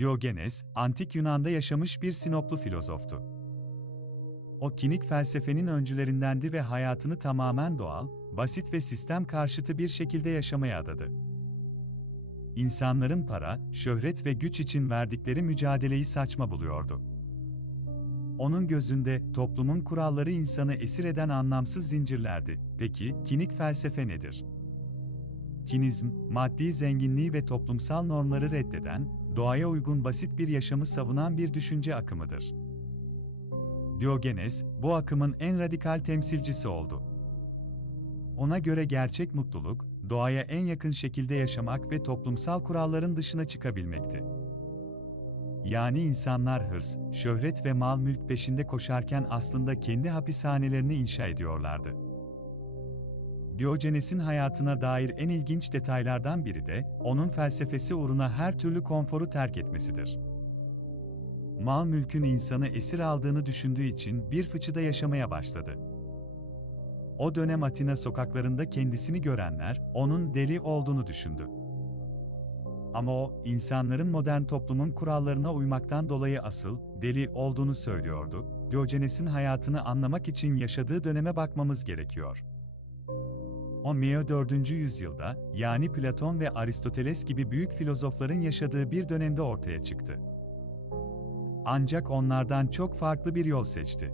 Diogenes, antik Yunan'da yaşamış bir Sinoplu filozoftu. O kinik felsefenin öncülerindendi ve hayatını tamamen doğal, basit ve sistem karşıtı bir şekilde yaşamaya adadı. İnsanların para, şöhret ve güç için verdikleri mücadeleyi saçma buluyordu. Onun gözünde toplumun kuralları insanı esir eden anlamsız zincirlerdi. Peki, kinik felsefe nedir? Kinizm, maddi zenginliği ve toplumsal normları reddeden, doğaya uygun basit bir yaşamı savunan bir düşünce akımıdır. Diogenes, bu akımın en radikal temsilcisi oldu. Ona göre gerçek mutluluk, doğaya en yakın şekilde yaşamak ve toplumsal kuralların dışına çıkabilmekti. Yani insanlar hırs, şöhret ve mal mülk peşinde koşarken aslında kendi hapishanelerini inşa ediyorlardı. Diogenes'in hayatına dair en ilginç detaylardan biri de, onun felsefesi uğruna her türlü konforu terk etmesidir. Mal mülkün insanı esir aldığını düşündüğü için bir fıçıda yaşamaya başladı. O dönem Atina sokaklarında kendisini görenler, onun deli olduğunu düşündü. Ama o, insanların modern toplumun kurallarına uymaktan dolayı asıl, deli olduğunu söylüyordu. Diogenes'in hayatını anlamak için yaşadığı döneme bakmamız gerekiyor. O Meo 4. yüzyılda, yani Platon ve Aristoteles gibi büyük filozofların yaşadığı bir dönemde ortaya çıktı. Ancak onlardan çok farklı bir yol seçti.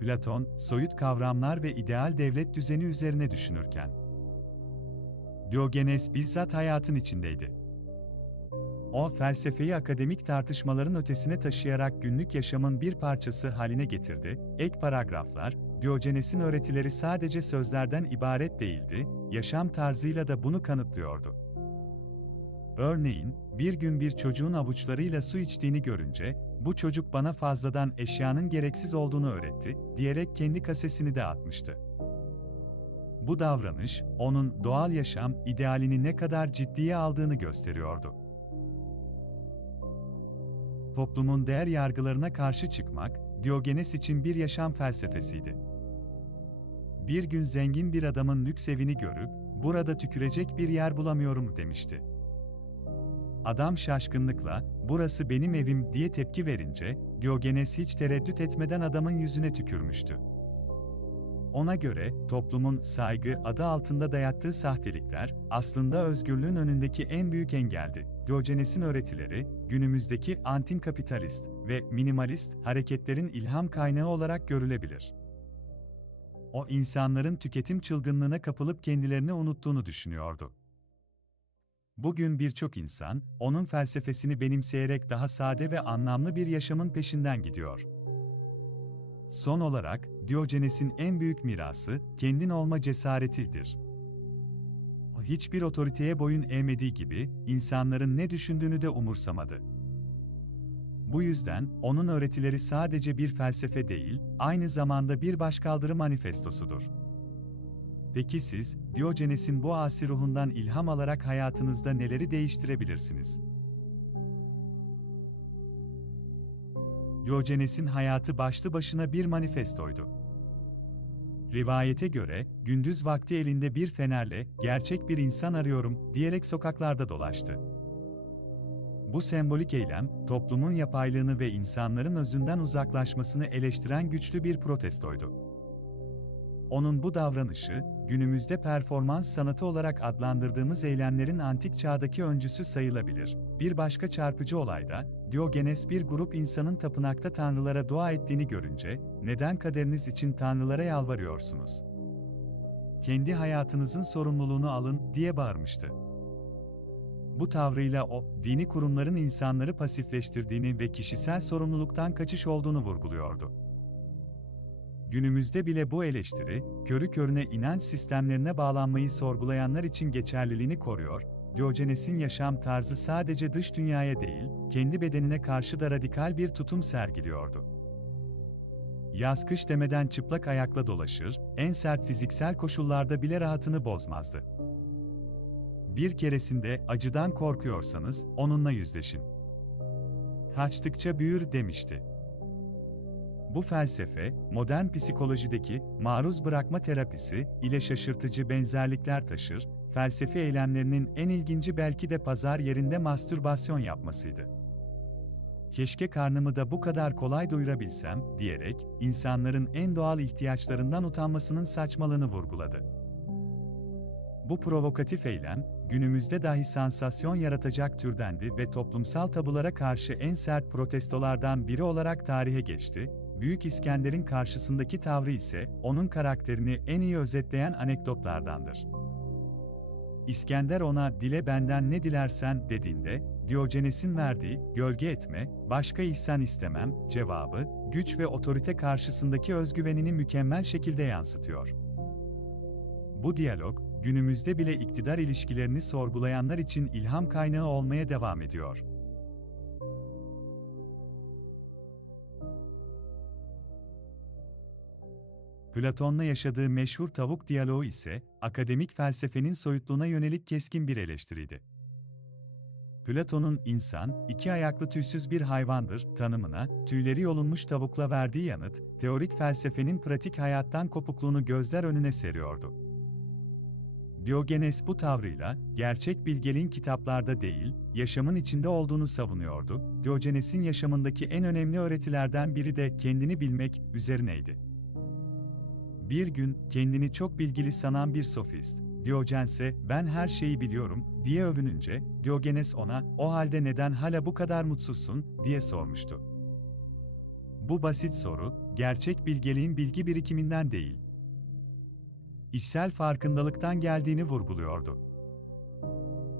Platon, soyut kavramlar ve ideal devlet düzeni üzerine düşünürken, Diogenes bizzat hayatın içindeydi. O, felsefeyi akademik tartışmaların ötesine taşıyarak günlük yaşamın bir parçası haline getirdi. Ek paragraflar, Diogenes'in öğretileri sadece sözlerden ibaret değildi, yaşam tarzıyla da bunu kanıtlıyordu. Örneğin, bir gün bir çocuğun avuçlarıyla su içtiğini görünce, bu çocuk bana fazladan eşyanın gereksiz olduğunu öğretti, diyerek kendi kasesini de atmıştı. Bu davranış, onun doğal yaşam idealini ne kadar ciddiye aldığını gösteriyordu. Toplumun değer yargılarına karşı çıkmak, Diogenes için bir yaşam felsefesiydi. Bir gün zengin bir adamın lüks evini görüp, burada tükürecek bir yer bulamıyorum demişti. Adam şaşkınlıkla, burası benim evim diye tepki verince, Diogenes hiç tereddüt etmeden adamın yüzüne tükürmüştü. Ona göre, toplumun saygı adı altında dayattığı sahtelikler, aslında özgürlüğün önündeki en büyük engeldi. Diogenes'in öğretileri, günümüzdeki antin-kapitalist ve minimalist hareketlerin ilham kaynağı olarak görülebilir. O insanların tüketim çılgınlığına kapılıp kendilerini unuttuğunu düşünüyordu. Bugün birçok insan, onun felsefesini benimseyerek daha sade ve anlamlı bir yaşamın peşinden gidiyor. Son olarak, Diogenes'in en büyük mirası, kendin olma cesaretidir. O hiçbir otoriteye boyun eğmediği gibi, insanların ne düşündüğünü de umursamadı. Bu yüzden, onun öğretileri sadece bir felsefe değil, aynı zamanda bir başkaldırı manifestosudur. Peki siz, Diogenes'in bu asi ruhundan ilham alarak hayatınızda neleri değiştirebilirsiniz? Diogenes'in hayatı başlı başına bir manifestoydu. Rivayete göre, gündüz vakti elinde bir fenerle, gerçek bir insan arıyorum, diyerek sokaklarda dolaştı. Bu sembolik eylem, toplumun yapaylığını ve insanların özünden uzaklaşmasını eleştiren güçlü bir protestoydu. Onun bu davranışı, günümüzde performans sanatı olarak adlandırdığımız eylemlerin antik çağdaki öncüsü sayılabilir. Bir başka çarpıcı olayda, Diogenes bir grup insanın tapınakta tanrılara dua ettiğini görünce, neden kaderiniz için tanrılara yalvarıyorsunuz? Kendi hayatınızın sorumluluğunu alın, diye bağırmıştı. Bu tavrıyla o, dini kurumların insanları pasifleştirdiğini ve kişisel sorumluluktan kaçış olduğunu vurguluyordu. Günümüzde bile bu eleştiri, körü körüne inanç sistemlerine bağlanmayı sorgulayanlar için geçerliliğini koruyor, Diogenes'in yaşam tarzı sadece dış dünyaya değil, kendi bedenine karşı da radikal bir tutum sergiliyordu. Yaz kış demeden çıplak ayakla dolaşır, en sert fiziksel koşullarda bile rahatını bozmazdı. Bir keresinde acıdan korkuyorsanız onunla yüzleşin. Kaçtıkça büyür demişti. Bu felsefe, modern psikolojideki maruz bırakma terapisi ile şaşırtıcı benzerlikler taşır, felsefi eylemlerinin en ilginci belki de pazar yerinde mastürbasyon yapmasıydı. Keşke karnımı da bu kadar kolay doyurabilsem, diyerek, insanların en doğal ihtiyaçlarından utanmasının saçmalığını vurguladı. Bu provokatif eylem, günümüzde dahi sansasyon yaratacak türdendi ve toplumsal tabulara karşı en sert protestolardan biri olarak tarihe geçti. Büyük İskender'in karşısındaki tavrı ise onun karakterini en iyi özetleyen anekdotlardandır. İskender ona dile benden ne dilersen dediğinde, Diyojenes'in verdiği, gölge etme, başka ihsan istemem, cevabı, güç ve otorite karşısındaki özgüvenini mükemmel şekilde yansıtıyor. Bu diyalog, günümüzde bile iktidar ilişkilerini sorgulayanlar için ilham kaynağı olmaya devam ediyor. Platon'la yaşadığı meşhur tavuk diyaloğu ise, akademik felsefenin soyutluğuna yönelik keskin bir eleştiriydi. Platon'un insan, iki ayaklı tüysüz bir hayvandır tanımına, tüyleri yolunmuş tavukla verdiği yanıt, teorik felsefenin pratik hayattan kopukluğunu gözler önüne seriyordu. Diogenes bu tavrıyla, gerçek bilgeliğin kitaplarda değil, yaşamın içinde olduğunu savunuyordu. Diogenes'in yaşamındaki en önemli öğretilerden biri de kendini bilmek üzerineydi. Bir gün, kendini çok bilgili sanan bir sofist, Diogenes'e ben her şeyi biliyorum diye övününce, Diogenes ona o halde neden hala bu kadar mutsuzsun diye sormuştu. Bu basit soru, gerçek bilgeliğin bilgi birikiminden değil, içsel farkındalıktan geldiğini vurguluyordu.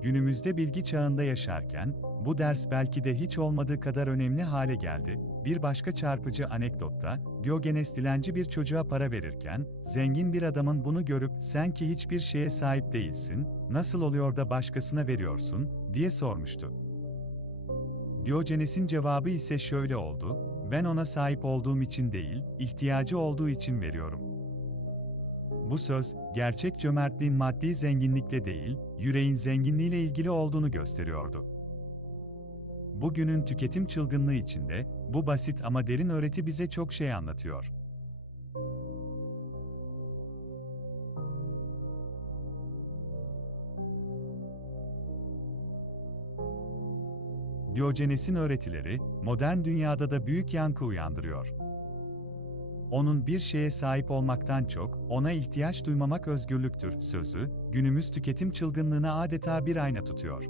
Günümüzde bilgi çağında yaşarken, bu ders belki de hiç olmadığı kadar önemli hale geldi. Bir başka çarpıcı anekdotta, Diogenes dilenci bir çocuğa para verirken, zengin bir adamın bunu görüp sen ki hiçbir şeye sahip değilsin, nasıl oluyor da başkasına veriyorsun, diye sormuştu. Diogenes'in cevabı ise şöyle oldu, ben ona sahip olduğum için değil, ihtiyacı olduğu için veriyorum. Bu söz, gerçek cömertliğin maddi zenginlikle değil, yüreğin zenginliğiyle ilgili olduğunu gösteriyordu. Bugünün tüketim çılgınlığı içinde, bu basit ama derin öğreti bize çok şey anlatıyor. Diogenes'in öğretileri, modern dünyada da büyük yankı uyandırıyor. Onun bir şeye sahip olmaktan çok, ona ihtiyaç duymamak özgürlüktür sözü, günümüz tüketim çılgınlığına adeta bir ayna tutuyor.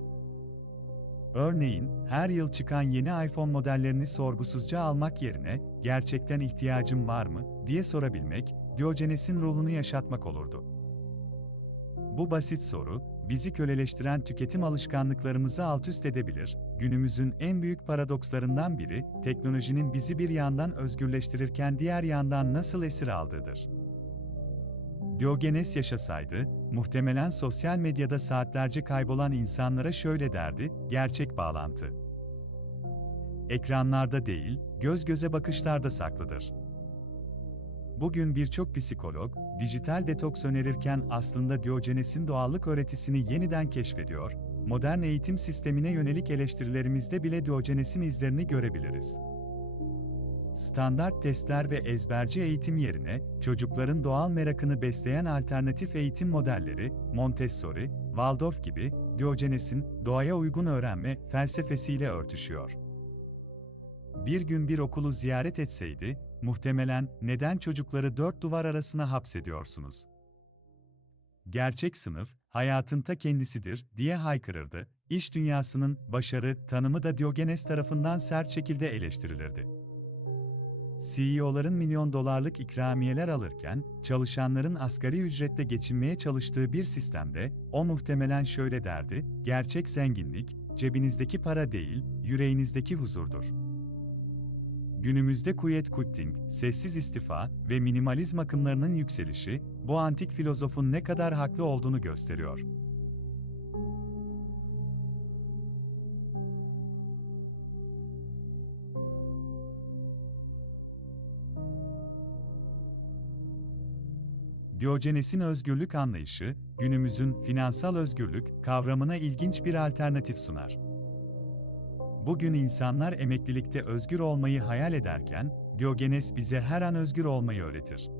Örneğin, her yıl çıkan yeni iPhone modellerini sorgusuzca almak yerine, gerçekten ihtiyacım var mı, diye sorabilmek, Diogenes'in ruhunu yaşatmak olurdu. Bu basit soru, bizi köleleştiren tüketim alışkanlıklarımızı altüst edebilir. Günümüzün en büyük paradokslarından biri, teknolojinin bizi bir yandan özgürleştirirken diğer yandan nasıl esir aldığıdır. Diogenes yaşasaydı, muhtemelen sosyal medyada saatlerce kaybolan insanlara şöyle derdi, gerçek bağlantı. Ekranlarda değil, göz göze bakışlarda saklıdır. Bugün birçok psikolog, dijital detoks önerirken aslında Diogenes'in doğallık öğretisini yeniden keşfediyor, modern eğitim sistemine yönelik eleştirilerimizde bile Diogenes'in izlerini görebiliriz. Standart testler ve ezberci eğitim yerine, çocukların doğal merakını besleyen alternatif eğitim modelleri, Montessori, Waldorf gibi, Diogenes'in doğaya uygun öğrenme felsefesiyle örtüşüyor. Bir gün bir okulu ziyaret etseydi, muhtemelen neden çocukları dört duvar arasına hapsediyorsunuz? Gerçek sınıf, hayatın ta kendisidir diye haykırırdı. İş dünyasının başarı tanımı da Diogenes tarafından sert şekilde eleştirilirdi. CEO'ların milyon dolarlık ikramiyeler alırken, çalışanların asgari ücretle geçinmeye çalıştığı bir sistemde, o muhtemelen şöyle derdi, gerçek zenginlik, cebinizdeki para değil, yüreğinizdeki huzurdur. Günümüzde quiet quitting, sessiz istifa ve minimalizm akımlarının yükselişi, bu antik filozofun ne kadar haklı olduğunu gösteriyor. Diogenes'in özgürlük anlayışı, günümüzün finansal özgürlük kavramına ilginç bir alternatif sunar. Bugün insanlar emeklilikte özgür olmayı hayal ederken, Diogenes bize her an özgür olmayı öğretir.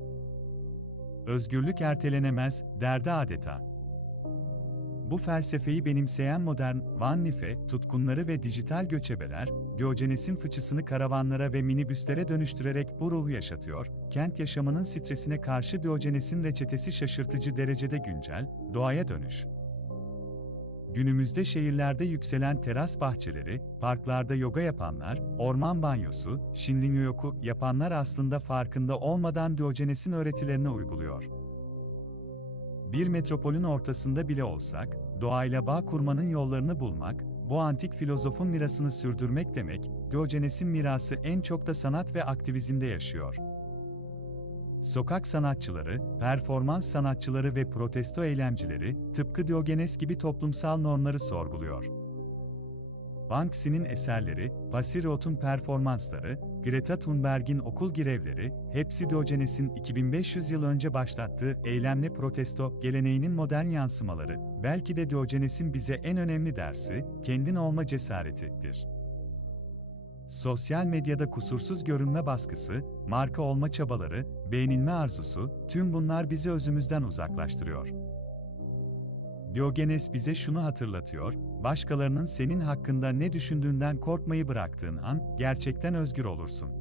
Özgürlük ertelenemez, derdi adeta. Bu felsefeyi benimseyen modern Van Nife, tutkunları ve dijital göçebeler, Diogenes'in fıçısını karavanlara ve minibüslere dönüştürerek bu ruhu yaşatıyor, kent yaşamının stresine karşı Diogenes'in reçetesi şaşırtıcı derecede güncel, doğaya dönüş. Günümüzde şehirlerde yükselen teras bahçeleri, parklarda yoga yapanlar, orman banyosu, Shinrin-yoku yapanlar aslında farkında olmadan Diogenes'in öğretilerini uyguluyor. Bir metropolün ortasında bile olsak, doğayla bağ kurmanın yollarını bulmak, bu antik filozofun mirasını sürdürmek demek, Diogenes'in mirası en çok da sanat ve aktivizmde yaşıyor. Sokak sanatçıları, performans sanatçıları ve protesto eylemcileri, tıpkı Diogenes gibi toplumsal normları sorguluyor. Banksy'nin eserleri, Pasirot'un performansları, Greta Thunberg'in okul girevleri, hepsi Diogenes'in 2500 yıl önce başlattığı eylemle protesto geleneğinin modern yansımaları, belki de Diogenes'in bize en önemli dersi, kendin olma cesaretidir. Sosyal medyada kusursuz görünme baskısı, marka olma çabaları, beğenilme arzusu, tüm bunlar bizi özümüzden uzaklaştırıyor. Diogenes bize şunu hatırlatıyor, başkalarının senin hakkında ne düşündüğünden korkmayı bıraktığın an, gerçekten özgür olursun.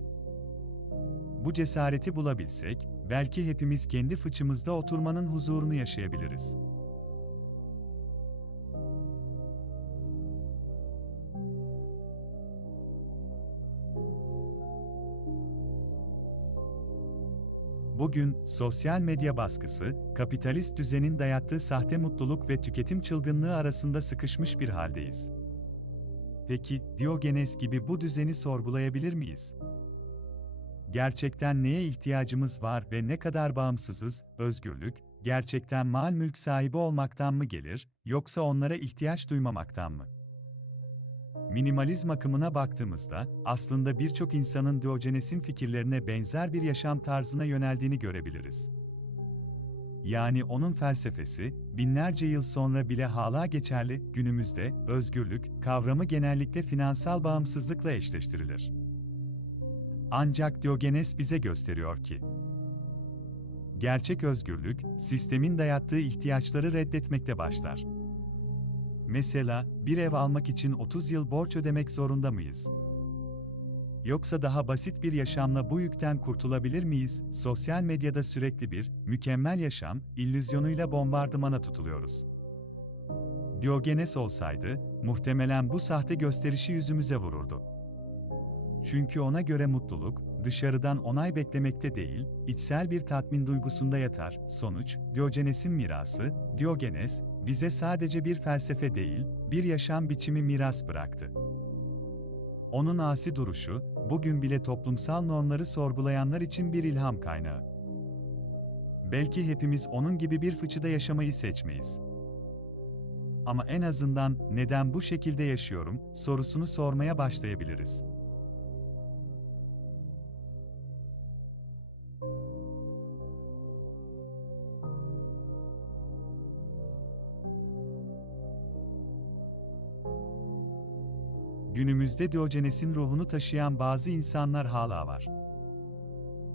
Bu cesareti bulabilsek, belki hepimiz kendi fıçımızda oturmanın huzurunu yaşayabiliriz. Bugün, sosyal medya baskısı, kapitalist düzenin dayattığı sahte mutluluk ve tüketim çılgınlığı arasında sıkışmış bir haldeyiz. Peki, Diogenes gibi bu düzeni sorgulayabilir miyiz? Gerçekten neye ihtiyacımız var ve ne kadar bağımsızız, özgürlük, gerçekten mal mülk sahibi olmaktan mı gelir, yoksa onlara ihtiyaç duymamaktan mı? Minimalizm akımına baktığımızda, aslında birçok insanın Diogenes'in fikirlerine benzer bir yaşam tarzına yöneldiğini görebiliriz. Yani onun felsefesi, binlerce yıl sonra bile hala geçerli, günümüzde, özgürlük, kavramı genellikle finansal bağımsızlıkla eşleştirilir. Ancak Diogenes bize gösteriyor ki, gerçek özgürlük, sistemin dayattığı ihtiyaçları reddetmekte başlar. Mesela, bir ev almak için 30 yıl borç ödemek zorunda mıyız? Yoksa daha basit bir yaşamla bu yükten kurtulabilir miyiz? Sosyal medyada sürekli bir mükemmel yaşam illüzyonuyla bombardımana tutuluyoruz. Diogenes olsaydı, muhtemelen bu sahte gösterişi yüzümüze vururdu. Çünkü ona göre mutluluk, dışarıdan onay beklemekte değil, içsel bir tatmin duygusunda yatar. Sonuç, Diogenes'in mirası, Diogenes, bize sadece bir felsefe değil, bir yaşam biçimi miras bıraktı. Onun asi duruşu, bugün bile toplumsal normları sorgulayanlar için bir ilham kaynağı. Belki hepimiz onun gibi bir fıçıda yaşamayı seçmeyiz. Ama en azından neden bu şekilde yaşıyorum sorusunu sormaya başlayabiliriz. Günümüzde Diogenes'in ruhunu taşıyan bazı insanlar hala var.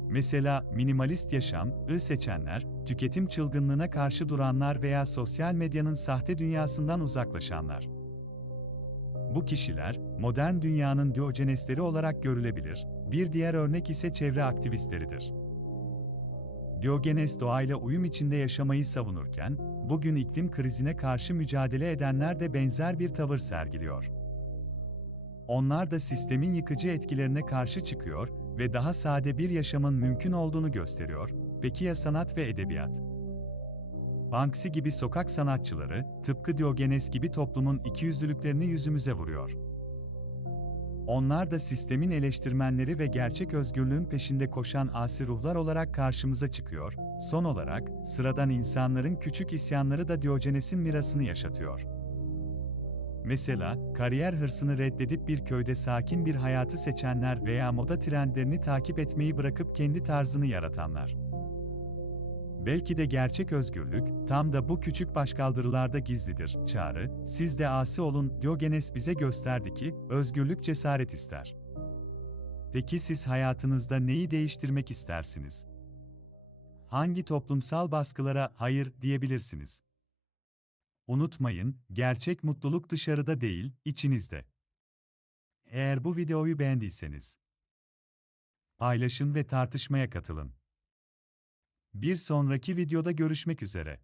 Mesela minimalist yaşam, ı seçenler, tüketim çılgınlığına karşı duranlar veya sosyal medyanın sahte dünyasından uzaklaşanlar. Bu kişiler, modern dünyanın Diogenesleri olarak görülebilir, bir diğer örnek ise çevre aktivistleridir. Diogenes doğayla uyum içinde yaşamayı savunurken, bugün iklim krizine karşı mücadele edenler de benzer bir tavır sergiliyor. Onlar da sistemin yıkıcı etkilerine karşı çıkıyor ve daha sade bir yaşamın mümkün olduğunu gösteriyor. Peki ya sanat ve edebiyat? Banksy gibi sokak sanatçıları, tıpkı Diogenes gibi toplumun ikiyüzlülüklerini yüzümüze vuruyor. Onlar da sistemin eleştirmenleri ve gerçek özgürlüğün peşinde koşan asi ruhlar olarak karşımıza çıkıyor. Son olarak, sıradan insanların küçük isyanları da Diogenes'in mirasını yaşatıyor. Mesela, kariyer hırsını reddedip bir köyde sakin bir hayatı seçenler veya moda trendlerini takip etmeyi bırakıp kendi tarzını yaratanlar. Belki de gerçek özgürlük, tam da bu küçük başkaldırılarda gizlidir. Çağrı, siz de asi olun, Diogenes bize gösterdi ki, özgürlük cesaret ister. Peki siz hayatınızda neyi değiştirmek istersiniz? Hangi toplumsal baskılara hayır diyebilirsiniz? Unutmayın, gerçek mutluluk dışarıda değil, içinizde. Eğer bu videoyu beğendiyseniz, paylaşın ve tartışmaya katılın. Bir sonraki videoda görüşmek üzere.